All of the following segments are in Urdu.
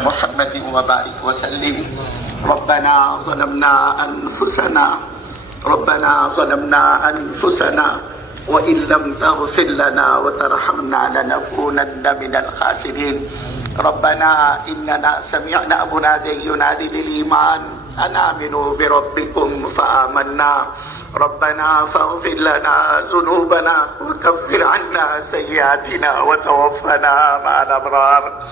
محمد وبارك وسلم ربنا ظلمنا أنفسنا وإن لم تغفر لنا وترحمنا لنكونن من الخاسرين ربنا إننا سمعنا مناديا ينادي للإيمان أن آمنوا بربكم فآمنا ربنا فاغفر لنا ذنوبنا وكفر عنا سيئاتنا وتوفنا مع الأبرار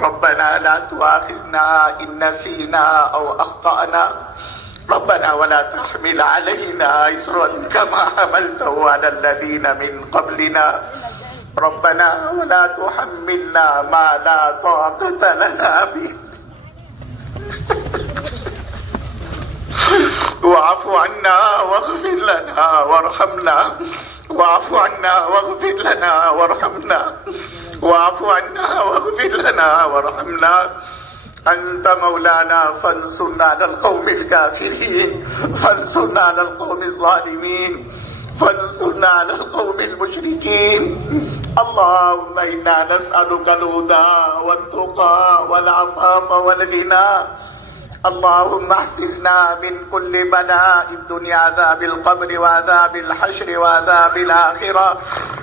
ربنا لا تؤاخذنا إن نسينا أو أخطأنا ربنا ولا تحمل علينا إصرا كما حملته على الذين من قبلنا ربنا ولا تحملنا ما لا طاقة لنا به واعف عنا واغفر لنا وارحمنا واعف عنا واغفر لنا وارحمنا واعف عنا واغفر لنا وارحمنا أنت مولانا فانصرنا على القوم الكافرين فانصرنا على القوم الظالمين فانصرنا على القوم المشركين اللهم إنا نسألك الهدى والتقى والعفاف والغنى اللهم احفظنا من كل بلاء الدنيا عذاب القبر وعذاب الحشر وعذاب الآخرة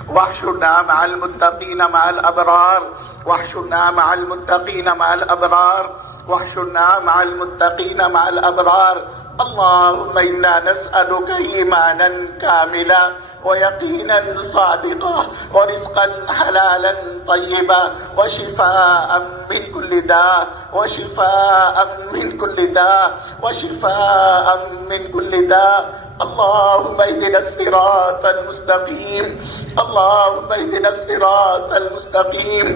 واحشرنا مع المتقين مع الأبرار واحشرنا مع المتقين مع الأبرار واحشرنا مع المتقين مع الأبرار اللهم إنا نسألك إيمانا كاملا ويقينا صادقا ورزقا حلالا طيبا وشفاء من كل داء وشفاء من كل داء وشفاء من كل داء اللهم اهدنا الصراط المستقيم اللهم اهدنا الصراط المستقيم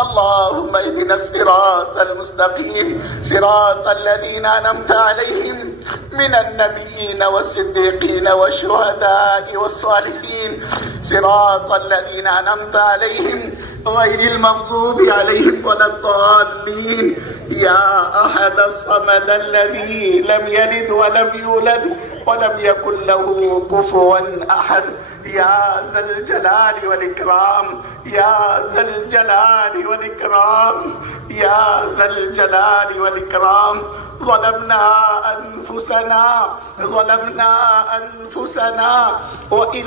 اللهم اهدنا الصراط المستقيم صراط الذين أنعمت عليهم من النبيين والصديقين والشهداء والصالحين صراط الذين أنعمت عليهم غير المغضوب عليهم ولا الضالين يا أحد الصمد الذي لم يلد ولم يولد ولم يكن له كفوا أحد يا ذا الجلال والإكرام يا ذا الجلال والإكرام يا ذا الجلال والإكرام ظلمنا أنفسنا وإن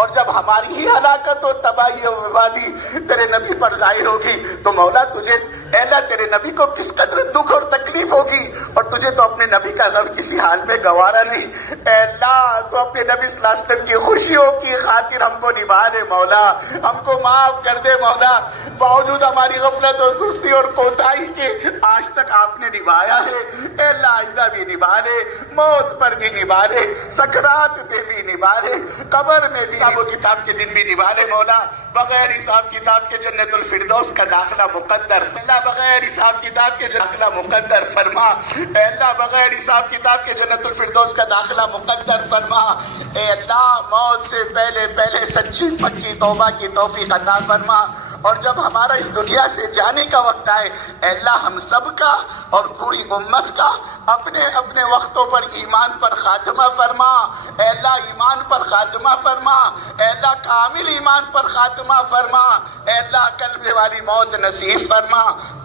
اور جب ہماری ہی ہلاکت اور تباہی اور بربادی تیرے نبی پر ظاہر ہوگی تو مولا تجھے اے اللہ تیرے نبی کو کس قدر دکھ اور تکلیف ہوگی، اور تجھے تو اپنے نبی کا غم کسی حال میں گوارا نہیں۔ اے اللہ تو اپنے نبی صلی اللہ علیہ وسلم کی خوشیوں کی خاطر ہم کو نبھا دے مولا، ہم کو معاف کر دے مولا، باوجود ہماری غفلت اور سستی اور کوتاہی کے آج تک آپ نے نبھایا ہے۔ اے اللہ آئندہ بھی نبھا لے، موت پر بھی نبھا لے، سکرات میں بھی نبھا لے، قبر میں بھی وہ کتاب کے دن بھی نبھا لے مولا، بغیر حساب کتاب کے جنت الفردوس کا داخلہ مقدر اللہ، بغیر حساب کتاب کے داخلہ مقدر فرما۔ اے اللہ بغیر حساب کتاب کے جنت الفردوس کا داخلہ مقدر فرما۔ اے اللہ موت سے پہلے پہلے سچی پکی توبہ کی توفیق عطا فرما، اور جب ہمارا اس دنیا سے جانے کا وقت آئے اے اللہ ہم سب کا اور پوری امت کا اپنے اپنے وقتوں پر ایمان پر خاتمہ فرما۔ اے اللہ ایمان پر خاتمہ فرما، اے اللہ کامل ایمان پر خاتمہ فرما، اے اللہ کلمے والی موت نصیب فرما،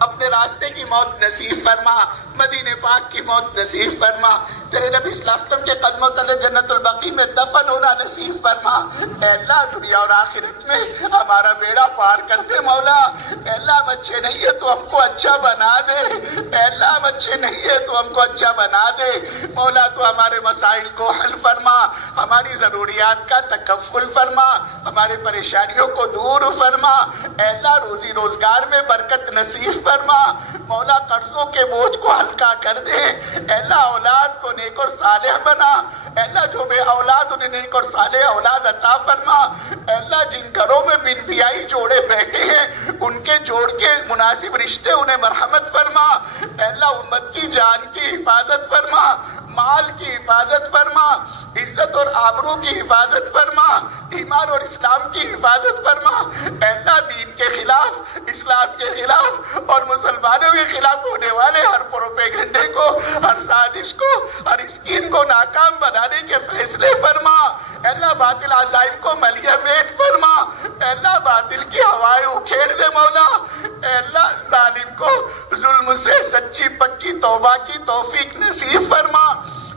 اپنے راستے کی موت نصیب فرما، مدینے پاک کی موت نصیب فرما، تیرے نبی صلی اللہ علیہ وسلم کے قدموں تلے جنت البقیع میں دفن ہونا نصیب فرما۔ اے اللہ دنیا اور آخرت میں ہمارا بیڑا پار کر دے مولا۔ اے اللہ ہم اچھے نہیں ہے تو ہم کو اچھا بنا دے، اے اللہ ہم اچھے نہیں ہے تو ہم کو اچھا بنا دے مولا، تو ہمارے مسائل کو حل فرما، ہماری ضروریات کا تکفل فرما، ہمارے پریشانیوں کو دور فرما، اے اللہ روزی روزگار میں برکت نصیب فرما مولا، قرضوں کے بوجھ کو ہلکا کر دے، اے اللہ اولاد کو نیک اور صالح بنا، اے اللہ جو بے اولاد انہیں نیک اور صالح اولاد عطا فرما، اے اللہ جن گھروں میں بن بیائی جوڑے بیٹھے ہیں ان کے جوڑ کے مناسب رشتے انہیں مرحمت فرما، اے اللہ امت کی جان کی حفاظت فرما، مال کی حفاظت فرما، عزت اور آبرو کی حفاظت فرما، ایمان اور اسلام کی حفاظت فرما، اے اللہ دین کے خلاف، اسلام کے خلاف اور مسلمانوں کے خلاف ہونے والے ہر پروپیگنڈے کو، ہر سازش کو، ہر اسکیم کو ناکام بنانے کے فیصلے فرما، اے اللہ باطل عزائم کو ملیہ میٹ فرما، اے اللہ باطل کی ہوائیں اکھیڑ دے مولا، اے اللہ ظالم کو ظلم سے سچی پکی توبہ کی توفیق نصیب فرما،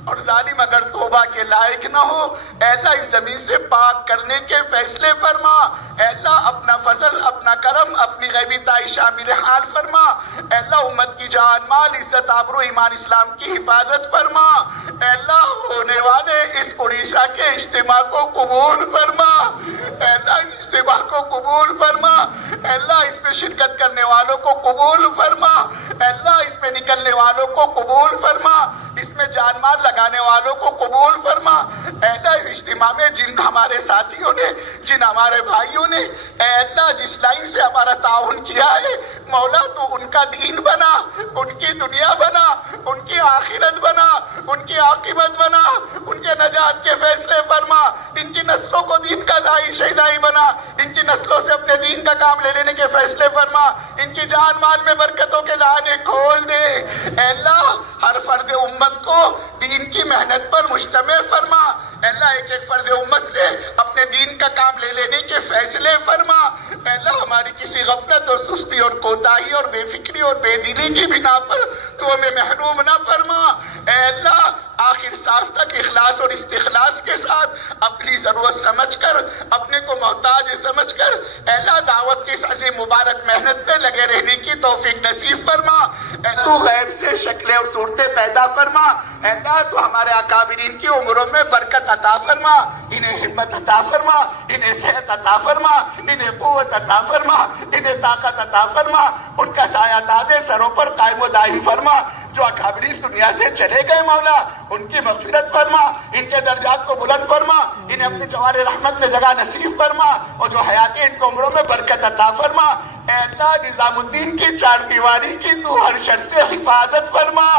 اور ظالم اگر توبہ کے لائق نہ ہو اے اللہ اس زمین سے پاک کرنے کے فیصلے فرما، اے اللہ اپنا فضل، اپنا کرم، اپنی غیبی تائی شامل حال فرما، اے اللہ امت کی جان مال عزت آبرو ایمان اسلام کی حفاظت فرما، اے اللہ ہونے والے اس اڑیسہ کے اجتماع کو قبول فرما، اے اللہ اجتماع کو قبول فرما، اے اللہ اس میں شرکت کرنے والوں کو قبول فرما، اے اللہ اس میں نکلنے والوں کو قبول فرما، اس میں جان مال لگانے والوں کو قبول فرما، اے اللہ اس اجتماع میں جن ہمارے ساتھیوں نے، جن ہمارے بھائیوں نے اے اللہ جس لائن سے ہمارا تعاون کیا ہے مولا تو ان کا دین بنا، ان کی دنیا بنا، ان کی آخرت بنا، ان کی عاقبت بنا، ان کے نجات کے فیصلے فرما، ان کی نسلوں کو دین کا داعی شہدائی بنا، ان کی نسلوں سے اپنے دین کا کام لے لینے کے فیصلے فرما، ان کی جان مال میں برکتوں کے دہانے کھول دے، اے اللہ ہر فرد امت کو دین کی محنت پر مجتمع فرما، اے اللہ ایک ایک فرد امت سے اپنے دین کا کام لے لینے کے فیصلے فرما، اے اللہ ہماری کسی غفلت اور سستی اور کوتاہی اور بے فکری اور بے دلی کی بنا پر تو ہمیں محروم نہ فرما، اے اللہ آخر سانس تک اخلاص اور استخلاص کے ساتھ اپنی ضرورت سمجھ کر، اپنے کو محتاج سمجھ کر اے اللہ دعوت کی اس عظیم مبارک محنت میں لگے رہنے کی توفیق نصیب فرما، اے اللہ تو غیب سے شکلیں اور صورتیں پیدا فرما، اے اللہ تو ہمارے اکابرین کی عمروں میں برکت عطا فرما، انہیں ہمت عطا فرما، انہیں صحت عطا فرما، انہیں قوت عطا فرما، انہیں طاقت عطا فرما، ان کا سایہ تازے سروں پر قائم و دائم فرما، جو اکابرین دنیا سے چلے گئے مولا ان کی مغفرت فرما، ان کے درجات کو بلند فرما، انہیں اپنی جوار رحمت میں جگہ نصیب فرما، اور جو حیاتی ان کو عمروں میں برکت عطا فرما، اے اللہ نظام الدین کی چار دیواری کی تو ہر شر سے حفاظت فرما،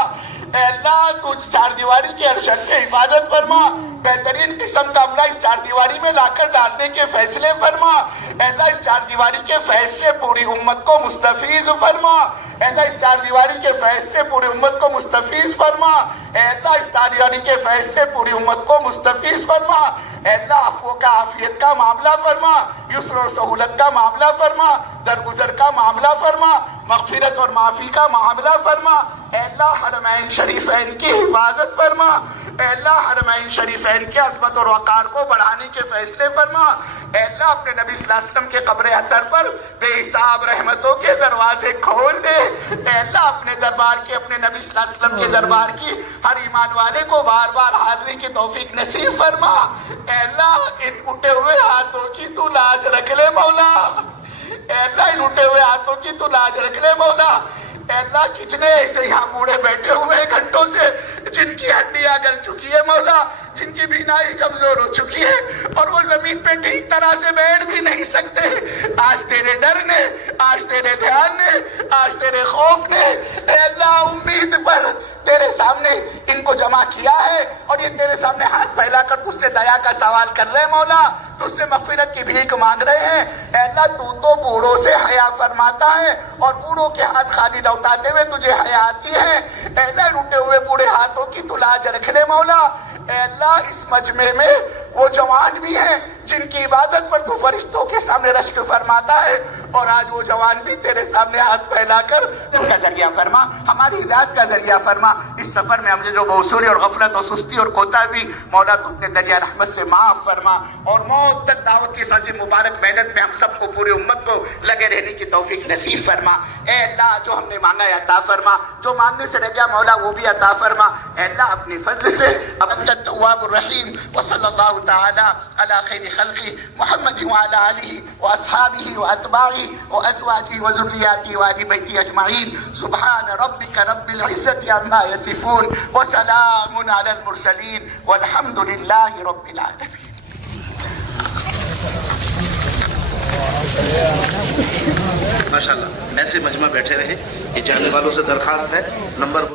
اے اللہ تو چار دیواری کی ہر شر سے حفاظت فرما، بہترین قسم کا عملہ اس چار دیواری میں لا کر ڈالنے کے فیصلے فرما، اے اللہ اس چار دیواری کے فیض سے پوری امت کو مستفیض فرما، اے اللہ اس چار دیواری کے فیض سے پوری امت کو مستفیض فرما، اے اللہ اس چار دیواری کے فیض سے پوری امت کو مستفیض فرما، اے اللہ عفو کا عافیت کا معاملہ فرما، یسر اور سہولت کا معاملہ فرما، درگزر کا معاملہ فرما، مغفرت اور معافی کا معاملہ فرما، اے اللہ حرمین شریفین کی حفاظت فرما، اے اللہ حرمین شریفین کے عظمت اور وقار کو بڑھانے کے فیصلے فرما. اے اللہ اپنے نبی صلی اللہ علیہ وسلم کے قبر اطہر پر بے حساب رحمتوں کے دروازے کھول دے. اے اللہ اپنے دربار کے اپنے نبی صلی اللہ علیہ وسلم کے دربار کی ہر ایمان والے کو بار بار حاضری کی توفیق نصیب فرما. اے اللہ ان اٹھے ہوئے ہاتھوں کی تو لاج رکھ لے مولا. اے اللہ ان اٹھے ہوئے ہاتھوں کی تو لاج رکھ لے مولا. اے اللہ کتنے ایسے یہاں بوڑھے بیٹھے ہوئے ہیں گھنٹوں سے جن کی ہڈیاں گل چکی ہے مولا, جن کی بینائی کمزور ہو چکی ہے اور وہ زمین پہ ٹھیک طرح سے بیٹھ بھی نہیں سکتے. آج تیرے ڈر نے, آج تیرے دھیان نے, آج تیرے خوف نے اے اللہ امید پر تیرے سامنے ان کو جمع کیا ہے اور یہ تیرے سامنے ہاتھ پھیلا کر تجھ سے دیا کا سوال کر رہے ہیں مولا, تجھ سے مغفرت کی بھیک مانگ رہے ہیں. اے اللہ تو بوڑھوں سے حیا فرماتا ہے اور بوڑھوں کے ہاتھ خالی لوٹاتے ہوئے تجھے حیا آتی ہے. اے اللہ لوٹے ہوئے بوڑھے ہاتھوں کی تو لاج رکھ لے مولا. اے اللہ اس مجمع میں وہ جوان بھی ہیں جن کی عبادت پر تو فرشتوں کے سامنے رشک فرماتا ہے اور آج وہ جوان بھی تیرے سامنے ہاتھ پھیلا کر ان کا ذریعہ فرما, ہماری ہدایت کا ذریعہ فرما. اس سفر میں ہم نے جو بوسوری اور غفلت اور سستی اور کوتا بھی مولا تو اپنے دریا رحمت سے معاف فرما اور موت تک دعوت کی سازی مبارک محنت میں ہم سب کو پوری امت کو لگے رہنے کی توفیق نصیب فرما. اے اللہ جو ہم نے مانگا ہے عطا فرما, جو مانگنے سے رہ گیا مولا وہ بھی عطا فرما. اے اللہ اپنی فضل سے انت التواب الرحیم وصلی اللہ تعالی علی خیر خلقی محمد وعلی آلہ واصحابہ واتباعہ وازواجہ وذریاتہ وآل بیتہ اجمعین. سبحان ربک رب العزت عما یصفون وسلام علی المرسلین والحمد للہ رب العالمین. ماشاءاللہ ایسے مجمع بیٹھے رہے. یہ جانے والوں سے درخواست ہے, نمبر